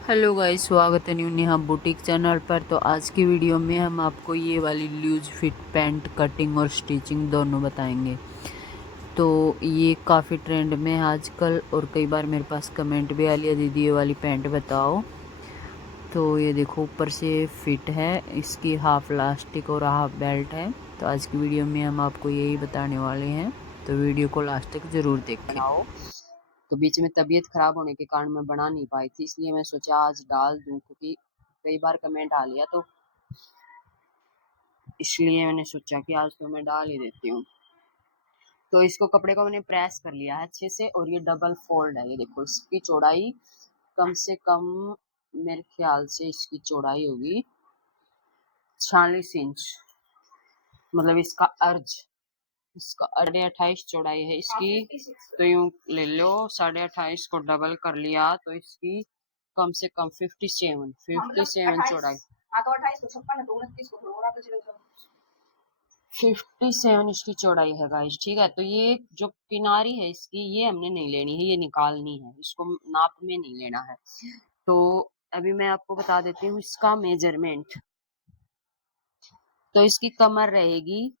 Hello guys, स्वागत है new Neha boutique channel पर। तो आज की वीडियो में हम आपको ये वाली लूज फिट पैंट कटिंग और स्टिचिंग दोनों बताएंगे। तो ये काफ़ी ट्रेंड में है आजकल, और कई बार मेरे पास कमेंट भी आ लिया, दीदी ये वाली पैंट बताओ। तो ये देखो, ऊपर से फिट है, इसकी हाफ लास्टिक और हाफ बेल्ट है। तो आज की वीडियो में हम आपको यही बताने वाले हैं, तो वीडियो को लास्ट तक ज़रूर देखें। तो बीच में तबीयत खराब होने के कारण मैं बना नहीं पाई थी, इसलिए मैं सोचा आज डाल दूं, क्योंकि कई बार कमेंट आ लिया, तो इसलिए मैंने सोचा कि आज तो मैं डाल ही देती हूँ। तो इसको कपड़े को मैंने प्रेस कर लिया है अच्छे से, और ये डबल फोल्ड है। ये देखो, इसकी चौड़ाई कम से कम, मेरे ख्याल से इसकी चौड़ाई होगी 46 इंच, मतलब इसका अर्ज, इसका 28.5 चौड़ाई है इसकी। तो यूं ले लो, 28.5 को डबल कर लिया तो इसकी कम से कम 57 चौड़ाई, 57 इसकी चौड़ाई है गाइस। ठीक है, तो ये जो किनारी है इसकी, ये हमने नहीं लेनी है, ये निकालनी है, इसको नाप में नहीं लेना है। तो अभी मैं आपको बता देती हूँ इसका मेजरमेंट। तो इसकी कमर रहेगी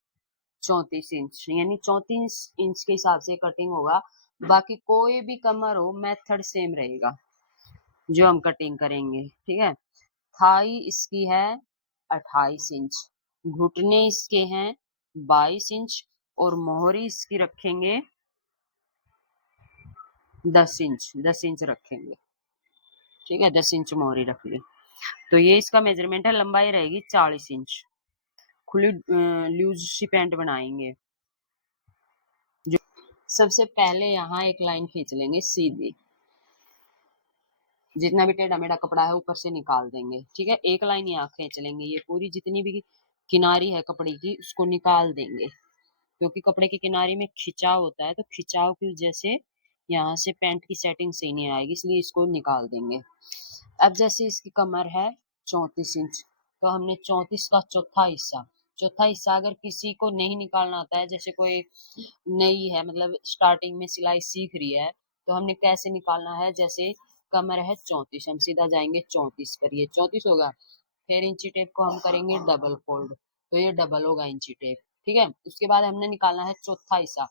34 इंच, यानी 34 इंच के हिसाब से कटिंग होगा। बाकी कोई भी कमर हो, मेथड सेम रहेगा जो हम कटिंग करेंगे। ठीक है, थाई इसकी है 28 इंच, घुटने इसके हैं 22 इंच, और मोहरी इसकी रखेंगे 10 इंच, 10 इंच रखेंगे। ठीक है, 10 इंच मोहरी रख ली। तो ये इसका मेजरमेंट है। लंबाई रहेगी 40 इंच। खुली लूज सी पैंट बनाएंगे। जो सबसे पहले यहाँ एक लाइन खींच लेंगे सीधी, जितना भी टेढ़ा मेढ़ा कपड़ा है ऊपर से निकाल देंगे। ठीक है, एक लाइन यहाँ खींच लेंगे, ये पूरी जितनी भी किनारी है कपड़े की उसको निकाल देंगे, क्योंकि कपड़े की किनारी में खिंचाव होता है, तो खिंचाव की वजह से यहाँ से पैंट की सेटिंग सही नहीं आएगी, इसलिए इसको निकाल देंगे। अब जैसे इसकी कमर है 34 इंच, तो हमने 34 का चौथा हिस्सा अगर किसी को नहीं निकालना आता है, जैसे कोई नई है, मतलब स्टार्टिंग में सिलाई सीख रही है, तो हमने कैसे निकालना है। जैसे कमर है 34, हम सीधा जाएंगे 34 पर, ये 34 होगा। फिर इंची टेप को हम करेंगे डबल फोल्ड, तो ये डबल होगा इंची टेप। ठीक है, उसके बाद हमने निकालना है चौथा हिस्सा।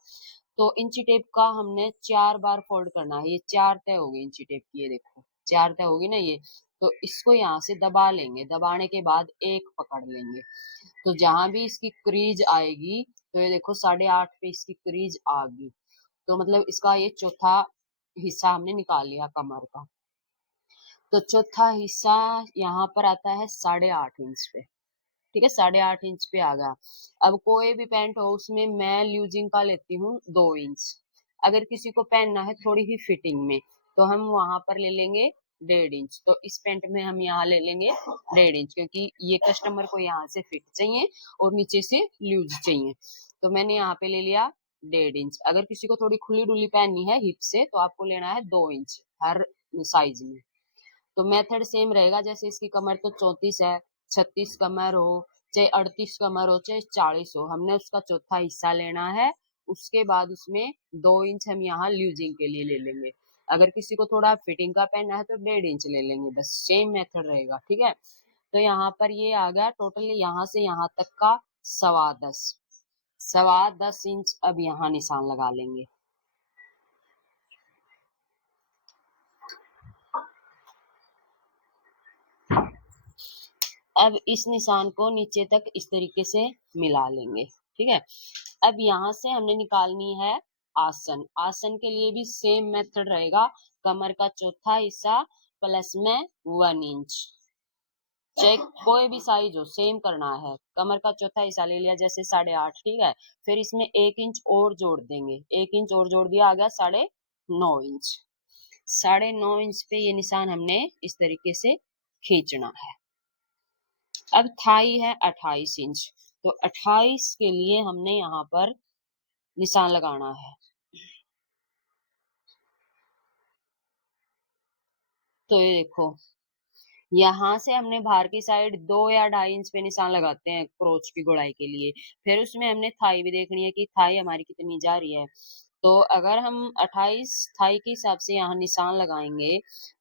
तो इंची टेप का हमने 4 बार फोल्ड करना है। ये 4 तय होगी इंची टेप की, ये देखो 4 तय होगी ना ये। तो इसको यहाँ से दबा लेंगे, दबाने के बाद एक पकड़ लेंगे। तो जहां भी इसकी क्रीज आएगी, तो ये देखो 8.5 पे इसकी क्रीज आ गई, तो मतलब इसका ये चौथा हिस्सा हमने निकाल लिया कमर का। तो चौथा हिस्सा यहाँ पर आता है 8.5 इंच पे। ठीक है, 8.5 इंच पे आ गया। अब कोई भी पैंट हो, उसमें मैं लूजिंग का लेती हूँ 2 इंच। अगर किसी को पहनना है थोड़ी ही फिटिंग में, तो हम वहां पर ले लेंगे 1.5 इंच। तो इस पैंट में हम यहाँ ले लेंगे 1.5 इंच, क्योंकि ये कस्टमर को यहाँ से फिट चाहिए और नीचे से लूज चाहिए। तो मैंने यहाँ पे ले लिया 1.5 इंच। अगर किसी को थोड़ी खुली डुली पहननी है हिप से, तो आपको लेना है 2 इंच हर साइज में। तो मेथड सेम रहेगा। जैसे इसकी कमर तो 34 है, 36 कमर हो, चाहे 38 कमर हो, चाहे 40 हो, हमने उसका चौथा हिस्सा लेना है। उसके बाद उसमें 2 इंच हम यहाँ ल्यूजिंग के लिए ले लेंगे। अगर किसी को थोड़ा फिटिंग का पहनना है तो 1.5 इंच ले लेंगे, बस सेम मेथड रहेगा। ठीक है, तो यहाँ पर ये आ गया टोटल यहाँ से यहाँ तक का 10.25, 10.25 इंच। अब यहाँ निशान लगा लेंगे। अब इस निशान को नीचे तक इस तरीके से मिला लेंगे। ठीक है, अब यहाँ से हमने निकालनी है आसन। आसन के लिए भी सेम मेथड रहेगा। कमर का चौथा हिस्सा प्लस में 1 इंच, चाहे कोई भी साइज हो सेम करना है। कमर का चौथा हिस्सा ले लिया, जैसे 8.5। ठीक है, फिर इसमें 1 इंच और जोड़ देंगे, 1 इंच और जोड़ दिया, आ गया 9.5 इंच। 9.5 इंच पे ये निशान हमने इस तरीके से खींचना है। अब थाई है 28 इंच, तो 28 के लिए हमने यहाँ पर निशान लगाना है। तो ये देखो, यहाँ से हमने बाहर की साइड 2 या 2.5 इंच पे निशान लगाते हैं क्रोच की गोलाई के लिए। फिर उसमें हमने थाई भी देखनी है कि थाई हमारी कितनी जा रही है। तो अगर हम 28 थाई के हिसाब से यहाँ निशान लगाएँगे,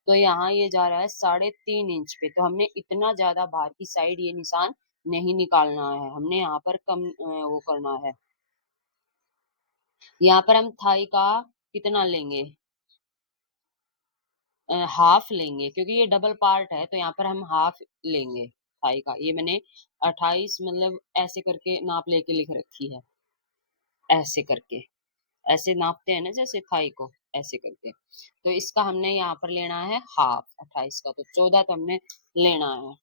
तो यहाँ ये जा रहा है 3.5 इंच पे, तो हमने इतना ज़्यादा बाहर की साइड ये निशान नहीं निकालना है, हमने यहाँ पर कम वो करना है। यहाँ पर हम थाई का कितना लेंगे? हाफ लेंगे क्योंकि ये डबल पार्ट है, तो यहाँ पर हम हाफ लेंगे थाई का। ये मैंने 28 मतलब ऐसे करके नाप लेके लिख रखी है, ऐसे करके। ऐसे नापते हैं ना जैसे थाई को, ऐसे करके। तो इसका हमने यहाँ पर लेना है हाफ 28 का, तो 14 तो हमने लेना है।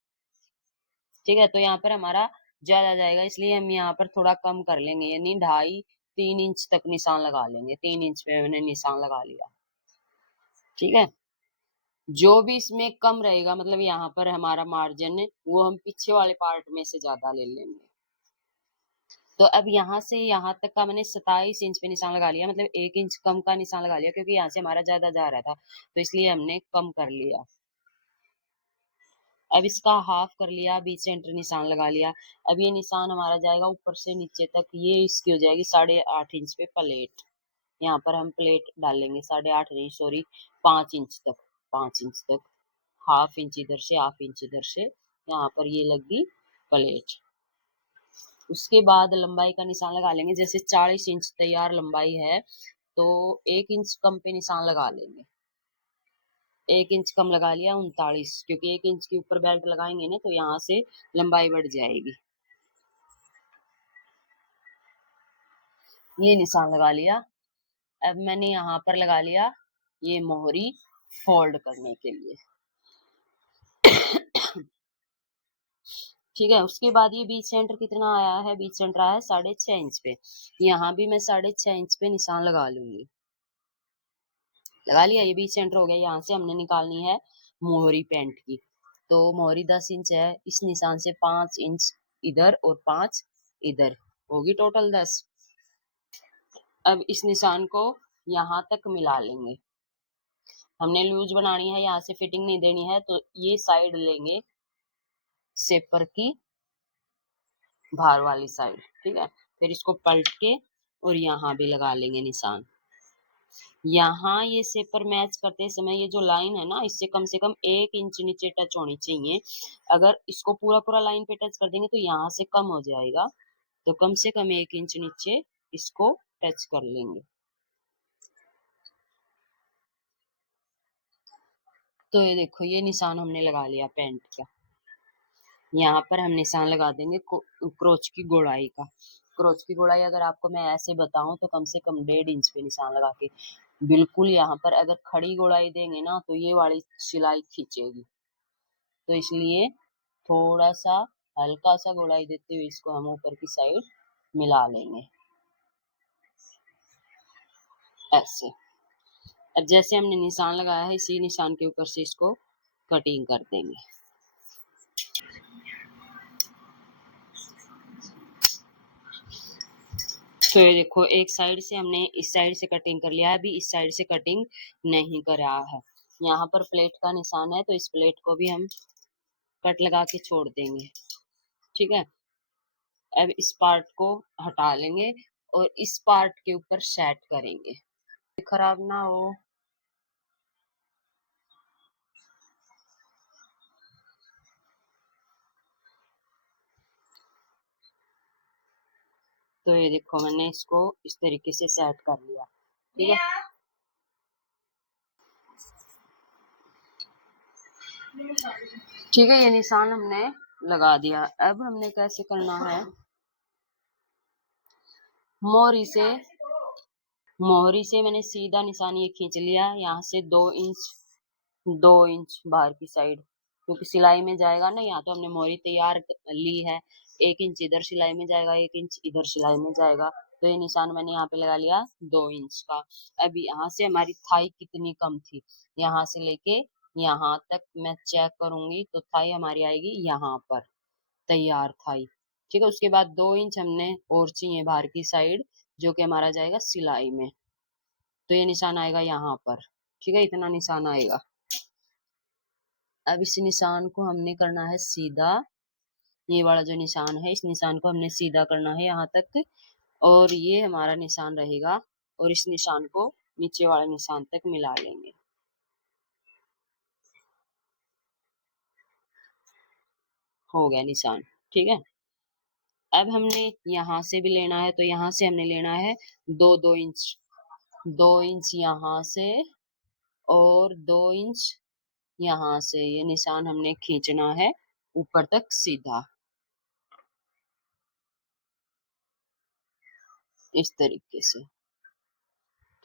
ठीक है, तो यहाँ पर हमारा ज़्यादा जाएगा, इसलिए हम यहाँ पर थोड़ा कम कर लेंगे, यानी 2.5-3 इंच तक निशान लगा लेंगे। 3 इंच पे मैंने निशान लगा लिया। ठीक है? जो भी इसमें कम रहेगा मतलब यहाँ पर हमारा मार्जिन, वो हम पीछे वाले पार्ट में से ज़्यादा ले लेंगे। तो अब यहाँ से यहाँ तक का मैंने 27 इंच पे निशान लगा लिया, मतलब 1 इंच कम का निशान लगा लिया क्योंकि यहाँ से हमारा ज़्यादा जा रहा था, तो इसलिए हमने कम कर लिया। अब इसका हाफ कर लिया, बीच सेंटर निशान लगा लिया। अब ये निशान हमारा जाएगा ऊपर से नीचे तक, ये इसकी हो जाएगी 8.5 इंच पे प्लेट। यहाँ पर हम प्लेट डालेंगे 8.5 नहीं सॉरी 5 इंच तक, 5 इंच तक। हाफ इंच इधर से, हाफ इंच इधर से, यहाँ पर ये लगी प्लेट। उसके बाद लंबाई का निशान लगा लेंगे, जैसे 40 इंच तैयार लंबाई है, तो 1 इंच कम पे निशान लगा लेंगे। 1 इंच कम लगा लिया 39, क्योंकि 1 इंच के ऊपर बेल्ट लगाएंगे ना तो यहाँ से लंबाई बढ़ जाएगी। ये निशान लगा लिया। अब मैंने यहाँ पर लगा लिया ये मोहरी फोल्ड करने के लिए। ठीक है, उसके बाद ये बीच सेंटर कितना आया है? बीच सेंटर आया है 6.5 इंच पे। यहाँ भी मैं 6.5 इंच पे निशान लगा लूंगी। लगा लिया, ये बीच सेंटर हो गया। यहाँ से हमने निकालनी है मोहरी पैंट की। तो मोहरी 10 इंच है, इस निशान से 5 इंच इधर और 5 इधर, होगी टोटल 10। अब इस निशान को यहाँ तक मिला लेंगे। हमने लूज बनानी है, यहाँ से फिटिंग नहीं देनी है, तो ये साइड लेंगे सेपर की, बाहर वाली साइड। ठीक है, फिर इसको पलट के और यहाँ भी लगा लेंगे निशान। यहाँ ये सेपर मैच करते समय ये जो लाइन है ना, इससे कम से कम 1 इंच नीचे टच होनी चाहिए। अगर इसको पूरा पूरा लाइन पे टच कर देंगे तो यहाँ से कम हो जाएगा, तो कम से कम 1 इंच नीचे इसको टच कर लेंगे। तो ये देखो, ये निशान हमने लगा लिया पैंट का। यहाँ पर हम निशान लगा देंगे क्रोच की गोड़ाई का। क्रोच की गोड़ाई अगर आपको मैं ऐसे बताऊं तो कम से कम 1.5 इंच पे निशान लगा के, बिल्कुल यहाँ पर अगर खड़ी गोड़ाई देंगे ना तो ये वाली सिलाई खींचेगी, तो इसलिए थोड़ा सा हल्का सा गोलाई देते हुए इसको हम ऊपर की साइड मिला लेंगे, ऐसे। अब जैसे हमने निशान लगाया है, इसी निशान के ऊपर से इसको कटिंग कर देंगे। तो ये देखो, एक साइड से हमने इस साइड से कटिंग कर लिया है, अभी इस साइड से कटिंग नहीं करा है। यहाँ पर प्लेट का निशान है, तो इस प्लेट को भी हम कट लगा के छोड़ देंगे। ठीक है, अब इस पार्ट को हटा लेंगे और इस पार्ट के ऊपर सेट करेंगे, खराब ना हो। तो ये देखो, मैंने इसको इस तरीके से सेट कर लिया। ठीक है, ठीक है, ये निशान हमने लगा दिया। अब हमने कैसे करना है, मोहरी से मैंने सीधा निशान ये खींच लिया, यहाँ से 2 इंच बाहर की साइड, क्योंकि सिलाई में जाएगा ना, यहाँ तो हमने मोहरी तैयार ली है। 1 इंच इधर सिलाई में जाएगा, 1 इंच इधर सिलाई में जाएगा, तो ये निशान मैंने यहाँ पे लगा लिया 2 इंच का। अब यहाँ से हमारी थाई कितनी कम थी, यहाँ से लेके यहाँ तक मैं चेक करूंगी, तो थाई हमारी आएगी यहाँ पर, तैयार थाई। ठीक है, उसके बाद 2 इंच हमने और चाहिए बाहर की साइड, जो कि हमारा जाएगा सिलाई में, तो ये निशान आएगा यहाँ पर। ठीक है, इतना निशान आएगा। अब इस निशान को हमने करना है सीधा, ये वाला जो निशान है, इस निशान को हमने सीधा करना है यहाँ तक, और ये हमारा निशान रहेगा और इस निशान को नीचे वाले निशान तक मिला लेंगे। हो गया निशान, ठीक है। अब हमने यहाँ से भी लेना है, तो यहाँ से हमने लेना है 2-2 इंच, 2 इंच यहाँ से और 2 इंच यहाँ से। ये निशान हमने खींचना है ऊपर तक सीधा, इस तरीके से,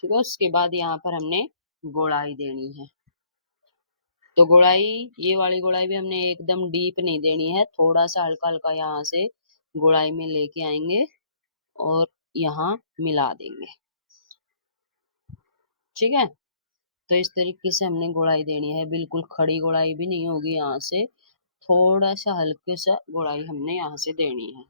ठीक है। उसके बाद यहाँ पर हमने गोलाई देनी है। तो गोलाई, ये वाली गोलाई भी हमने एकदम डीप नहीं देनी है, थोड़ा सा हल्का हल्का यहाँ से गोलाई में लेके आएंगे और यहाँ मिला देंगे, ठीक है। तो इस तरीके से हमने गोलाई देनी है, बिल्कुल खड़ी गोलाई भी नहीं होगी, यहाँ से थोड़ा सा हल्के सा गोलाई हमने यहाँ से देनी है।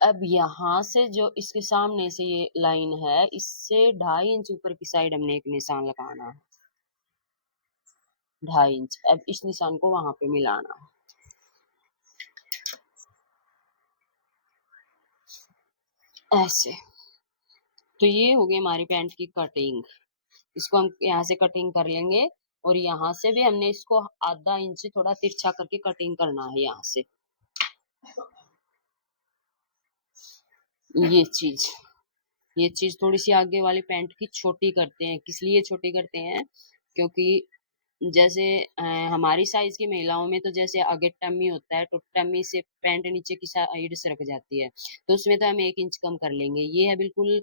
अब यहाँ से जो इसके सामने से ये लाइन है, इससे 2.5 इंच ऊपर की साइड हमने एक निशान लगाना है, 2.5 इंच। अब इस निशान को वहां पे मिलाना है, ऐसे। तो ये हो गई हमारी पैंट की कटिंग। इसको हम यहाँ से कटिंग कर लेंगे और यहाँ से भी हमने इसको आधा इंच थोड़ा तिरछा करके कटिंग करना है यहाँ से, ये चीज। ये चीज थोड़ी सी आगे वाली पैंट की छोटी करते हैं। किस लिए छोटी करते हैं? क्योंकि जैसे हमारी साइज की महिलाओं में तो जैसे आगे टम्मी होता है, तो टम्मी से पैंट नीचे की साइड से रख जाती है, तो उसमें तो हम 1 इंच कम कर लेंगे। ये है बिल्कुल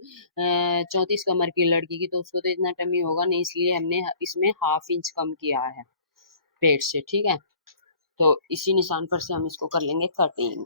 34 कमर की लड़की की, तो उसको तो इतना टम्मी होगा नहीं, इसलिए हमने इसमें 1/2 इंच कम किया है पेट से, ठीक है। तो इसी निशान पर से हम इसको कर लेंगे कटिंग।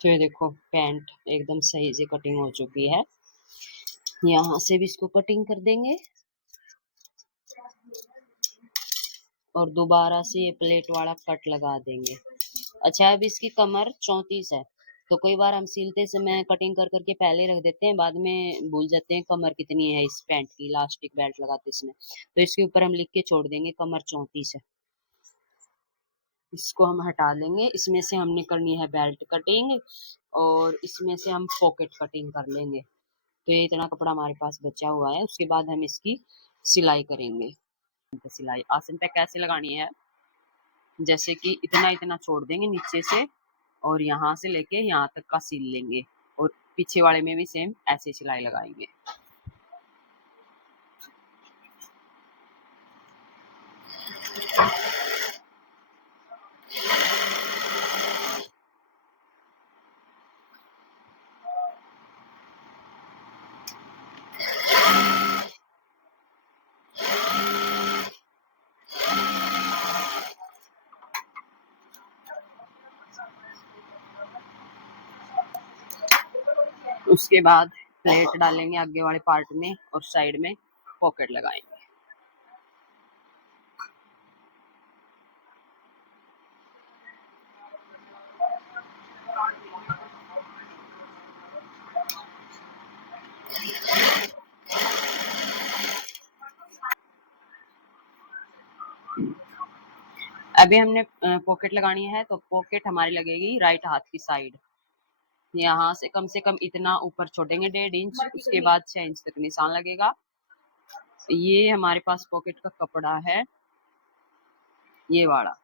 तो ये देखो पैंट एकदम सही से कटिंग हो चुकी है। यहाँ से भी इसको कटिंग कर देंगे और दोबारा से ये प्लेट वाला कट लगा देंगे। अच्छा, अब इसकी कमर 34 है, तो कई बार हम सिलते समय कटिंग कर करके पहले रख देते हैं, बाद में भूल जाते हैं कमर कितनी है इस पैंट की, इलास्टिक बेल्ट लगाते इसमें। तो इसके ऊपर हम लिख के छोड़ देंगे कमर 34 है। इसको हम हटा लेंगे। इसमें से हमने करनी है बेल्ट कटिंग और इसमें से हम पॉकेट कटिंग कर लेंगे। तो ये इतना कपड़ा हमारे पास बचा हुआ है। उसके बाद हम इसकी सिलाई करेंगे। सिलाई आसन पे कैसे लगानी है, जैसे कि इतना इतना छोड़ देंगे नीचे से और यहाँ से लेके यहाँ तक का सिल लेंगे और पीछे वाले में भी सेम ऐसे सिलाई लगाएंगे। उसके बाद प्लेट डालेंगे आगे वाले पार्ट में और साइड में पॉकेट लगाएंगे। अभी हमने पॉकेट लगानी है, तो पॉकेट हमारी लगेगी राइट हाथ की साइड। यहाँ से कम इतना ऊपर छोड़ेंगे 1.5 इंच, उसके बाद 6 इंच तक निशान लगेगा। ये हमारे पास पॉकेट का कपड़ा है, ये वाला।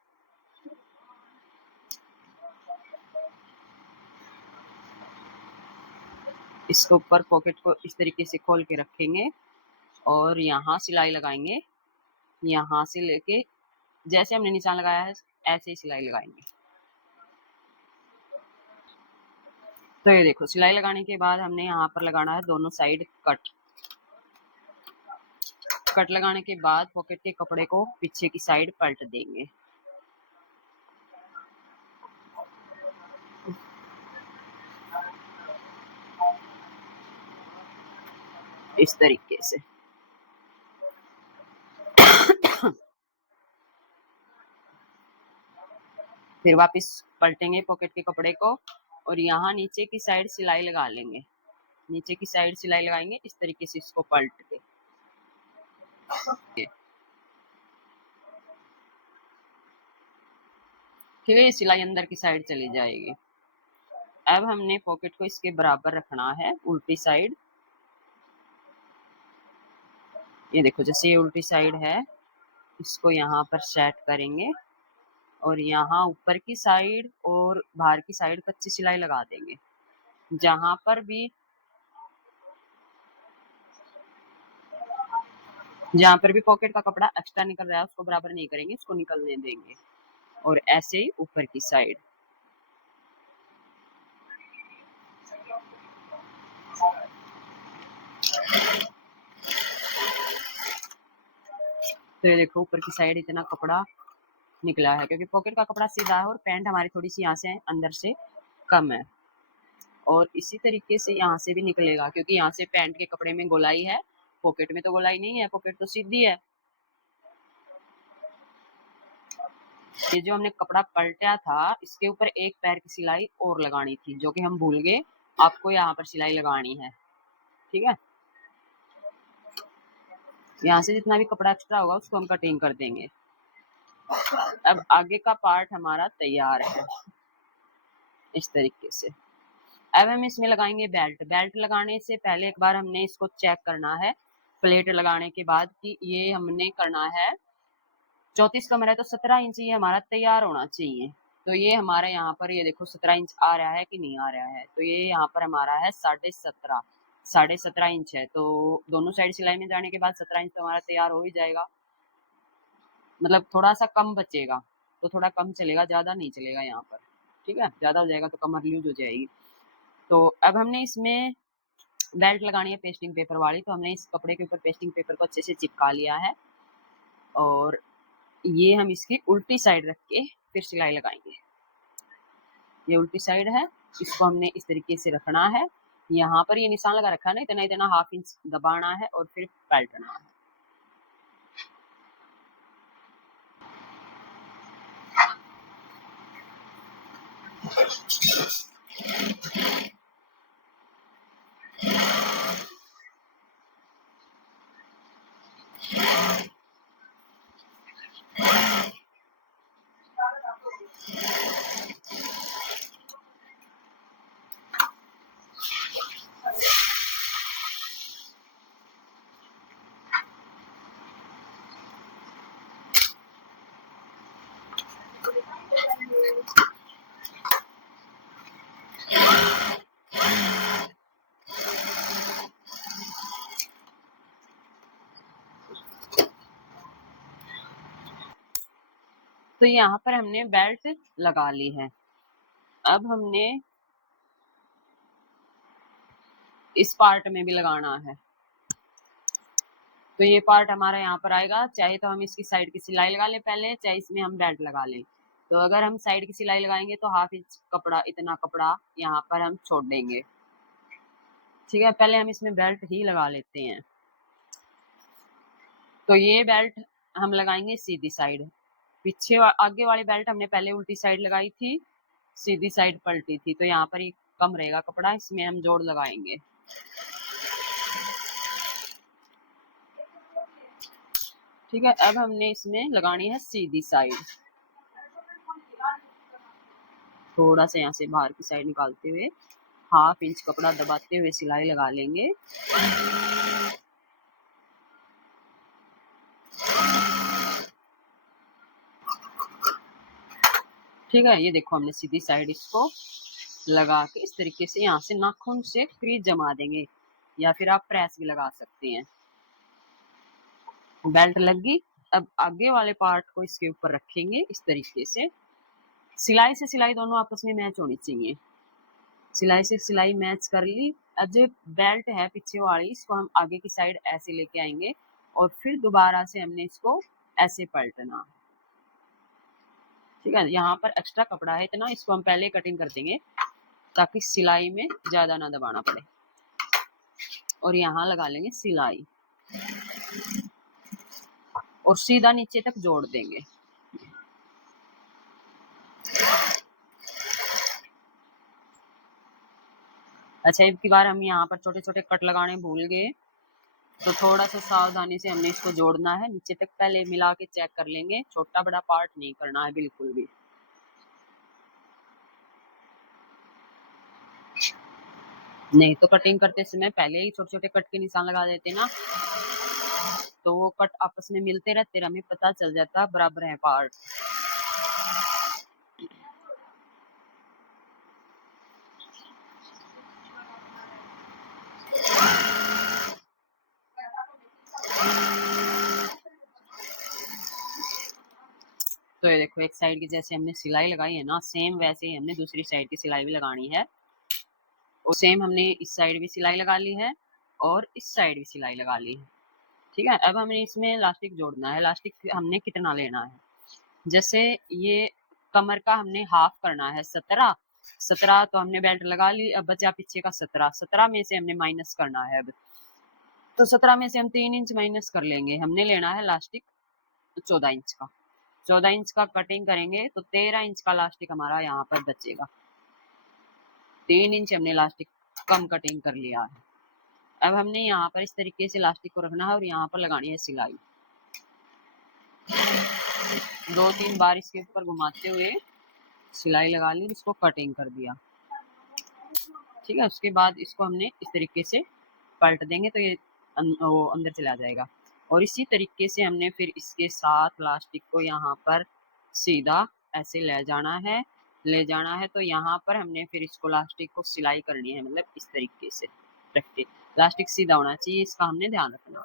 इसके ऊपर पॉकेट को इस तरीके से खोल के रखेंगे और यहाँ सिलाई लगाएंगे। यहाँ से लेके जैसे हमने निशान लगाया है ऐसे ही सिलाई लगाएंगे। तो ये देखो सिलाई लगाने के बाद हमने यहाँ पर लगाना है दोनों साइड कट। कट लगाने के बाद पॉकेट के कपड़े को पीछे की साइड पलट देंगे। इस तरीके से। फिर वापस पलटेंगे पॉकेट के कपड़े को और यहाँ नीचे की साइड सिलाई लगा लेंगे। नीचे की साइड सिलाई लगाएंगे इस तरीके से इसको पलट के। ठीक है, ये सिलाई अंदर की साइड चली जाएगी। अब हमने पॉकेट को इसके बराबर रखना है उल्टी साइड। ये देखो जैसे ये उल्टी साइड है, इसको यहाँ पर सेट करेंगे और यहाँ ऊपर की साइड और बाहर की साइड कच्ची सिलाई लगा देंगे। जहां पर भी पॉकेट का कपड़ा एक्स्ट्रा निकल रहा है उसको बराबर नहीं करेंगे, इसको निकलने देंगे। और ऐसे ही ऊपर की साइड। तो ये देखो ऊपर की साइड इतना कपड़ा निकला है, क्योंकि पॉकेट का कपड़ा सीधा है और पैंट हमारी थोड़ी सी यहाँ से अंदर से कम है। और इसी तरीके से यहाँ से भी निकलेगा, क्योंकि यहाँ से पैंट के कपड़े में गोलाई है, पॉकेट में तो गोलाई नहीं है, पॉकेट तो सीधी है। ये जो हमने कपड़ा पलटा था इसके ऊपर एक पैर की सिलाई और लगानी थी, जो कि हम भूल गए। आपको यहाँ पर सिलाई लगानी है। ठीक है, यहाँ से जितना भी कपड़ा एक्स्ट्रा होगा उसको हम कटिंग कर देंगे। अब आगे का पार्ट हमारा तैयार है इस तरीके से। अब हम इसमें लगाएंगे बेल्ट। बेल्ट लगाने से पहले एक बार हमने इसको चेक करना है प्लेट लगाने के बाद कि ये हमने करना है 34 कमर है तो 17 इंच ये हमारा तैयार होना चाहिए। तो ये हमारे यहाँ पर ये देखो 17 इंच आ रहा है कि नहीं आ रहा है। तो ये यहाँ पर हमारा है 17.5 इंच है। तो दोनों साइड सिलाई में जाने के बाद 17 इंच तो हमारा तैयार हो ही जाएगा। मतलब थोड़ा सा कम बचेगा तो थोड़ा कम चलेगा, ज्यादा नहीं चलेगा यहाँ पर। ठीक है, ज्यादा हो जाएगा तो कमर लूज हो जाएगी। तो अब हमने इसमें बेल्ट लगानी है पेस्टिंग पेपर वाली। तो हमने इस कपड़े के ऊपर पेस्टिंग पेपर को अच्छे से चिपका लिया है और ये हम इसकी उल्टी साइड रख के फिर सिलाई लगाएंगे। ये उल्टी साइड है, इसको हमने इस तरीके से रखना है। यहाँ पर ये निशान लगा रखा है ना, इतना इतना ½ इंच दबाना है और फिर पलटना है। तो यहाँ पर हमने बेल्ट लगा ली है। अब हमने इस पार्ट में भी लगाना है। तो ये पार्ट हमारा यहाँ पर आएगा, चाहे तो हम इसकी साइड की सिलाई लगा लें पहले, चाहे इसमें हम बेल्ट लगा लें। तो अगर हम साइड की सिलाई लगाएंगे तो ½ इंच कपड़ा, इतना कपड़ा यहाँ पर हम छोड़ देंगे। ठीक है, पहले हम इसमें बेल्ट ही लगा लेते हैं। तो ये बेल्ट हम लगाएंगे सीधी साइड। पीछे आगे वाली बेल्ट हमने पहले उल्टी साइड लगाई थी, सीधी साइड पलटी थी। तो यहाँ पर ये कम रहेगा कपड़ा, इसमें हम जोड़ लगाएंगे। ठीक है, अब हमने इसमें लगानी है सीधी साइड। थोड़ा सा यहाँ से बाहर की साइड निकालते हुए ½ इंच कपड़ा दबाते हुए सिलाई लगा लेंगे। ठीक है, ये देखो हमने सीधी साइड इसको लगा के इस तरीके से यहाँ से नाखून से क्रीज जमा देंगे, या फिर आप प्रेस भी लगा सकते हैं। बेल्ट लग गई। अब आगे वाले पार्ट को इसके ऊपर रखेंगे इस तरीके से। सिलाई से सिलाई दोनों आपस में मैच होनी चाहिए। सिलाई से सिलाई मैच कर ली। अब जो बेल्ट है पीछे वाली, इसको हम आगे की साइड ऐसे लेके आएंगे और फिर दोबारा से हमने इसको ऐसे पलटना। ठीक है, यहाँ पर एक्स्ट्रा कपड़ा है इतना, इसको हम पहले कटिंग कर देंगे ताकि सिलाई में ज्यादा ना दबाना पड़े। और यहाँ लगा लेंगे सिलाई और सीधा नीचे तक जोड़ देंगे। अच्छा, एक की बार हम यहाँ पर छोटे छोटे कट लगाने भूल गए, तो थोड़ा सा सावधानी से हमने इसको जोड़ना है। नीचे तक पहले मिला के चेक कर लेंगे, छोटा बड़ा पार्ट नहीं करना है बिल्कुल भी। नहीं तो कटिंग करते समय पहले ही छोटे छोटे कट के निशान लगा देते ना, तो वो कट आपस में मिलते रहते, हमें पता चल जाता बराबर है पार्ट। तो ये देखो, एक साइड की जैसे हमने सिलाई लगाई है ना, सेम वैसे ही हमने दूसरी साइड की सिलाई भी लगानी है। और सेम हमने इस साइड भी सिलाई लगा ली है और इस साइड भी सिलाई लगा ली है। ठीक है, अब हमें इसमें इलास्टिक जोड़ना है। इलास्टिक हमने कितना लेना है, जैसे ये कमर का हमने हाफ करना है 17 तो हमने बेल्ट लगा ली। अब बचा पीछे का 17 में से हमने माइनस करना है। अब तो 17 में से हम 3 इंच माइनस कर लेंगे। हमने लेना है इलास्टिक 14 इंच का। 14 इंच का कटिंग करेंगे तो 13 इंच का इलास्टिक हमारा यहाँ पर बचेगा। 3 इंच हमने इलास्टिक कम कटिंग कर लिया है। अब हमने यहाँ पर इस तरीके से इलास्टिक को रखना है और यहाँ पर लगानी है सिलाई। 2-3 बार इसके ऊपर घुमाते हुए सिलाई लगा ली, इसको कटिंग कर दिया। ठीक है, उसके बाद इसको हमने इस तरीके से पलट देंगे तो ये वो अंदर चला जाएगा। और इसी तरीके से हमने फिर इसके साथ इलास्टिक को यहाँ पर सीधा ऐसे ले जाना है। तो यहाँ पर हमने फिर इसको इलास्टिक को सिलाई करनी है, मतलब इस तरीके से रख के। इलास्टिक सीधा होना चाहिए, इसका हमने ध्यान रखना।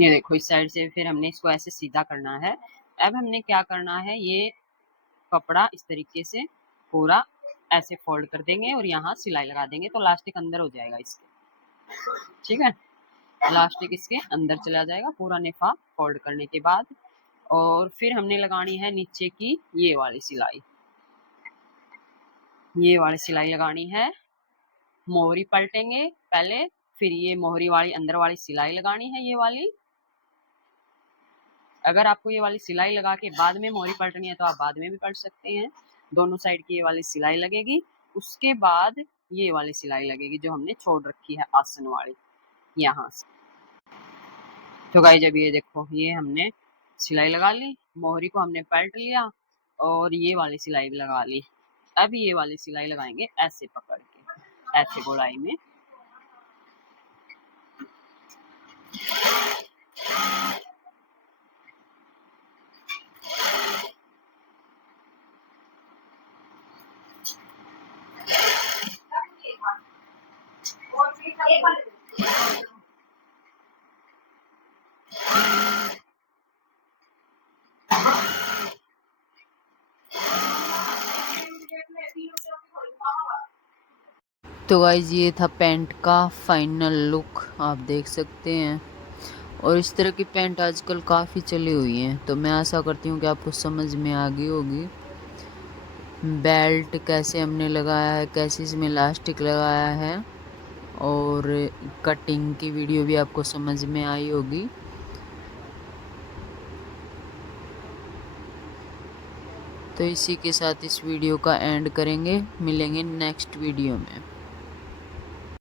ये देखो, इस साइड से फिर हमने इसको ऐसे सीधा करना है। अब हमने क्या करना है, ये कपड़ा इस तरीके से पूरा ऐसे फोल्ड कर देंगे और यहाँ सिलाई लगा देंगे तो इलास्टिक अंदर हो जाएगा इसके। ठीक है, इलास्टिक इसके अंदर चला जाएगा पूरा नेफा फोल्ड करने के बाद। और फिर हमने लगानी है नीचे की ये वाली सिलाई। ये वाली सिलाई लगानी है, मोहरी पलटेंगे पहले, फिर ये मोहरी वाली अंदर वाली सिलाई लगानी है, ये वाली। अगर आपको ये वाली सिलाई लगा के बाद में मोहरी पलटनी है तो आप बाद में भी पलट सकते हैं। दोनों साइड की ये वाली सिलाई लगेगी, उसके बाद ये वाली सिलाई लगेगी जो हमने छोड़ रखी है आसन वाली यहाँ से। तो गाइस, जब ये देखो, ये हमने सिलाई लगा ली, मोहरी को हमने पलट लिया और ये वाली सिलाई भी लगा ली। अब ये वाली सिलाई लगाएंगे ऐसे पकड़ के, ऐसे गोलाई में। तो गाइज, ये था पैंट का फाइनल लुक, आप देख सकते हैं। और इस तरह की पैंट आजकल काफ़ी चली हुई हैं, तो मैं आशा करती हूँ कि आपको समझ में आ गई होगी। बेल्ट कैसे हमने लगाया है, कैसे इसमें इलास्टिक लगाया है, और कटिंग की वीडियो भी आपको समझ में आई होगी। तो इसी के साथ इस वीडियो का एंड करेंगे, मिलेंगे नेक्स्ट वीडियो में।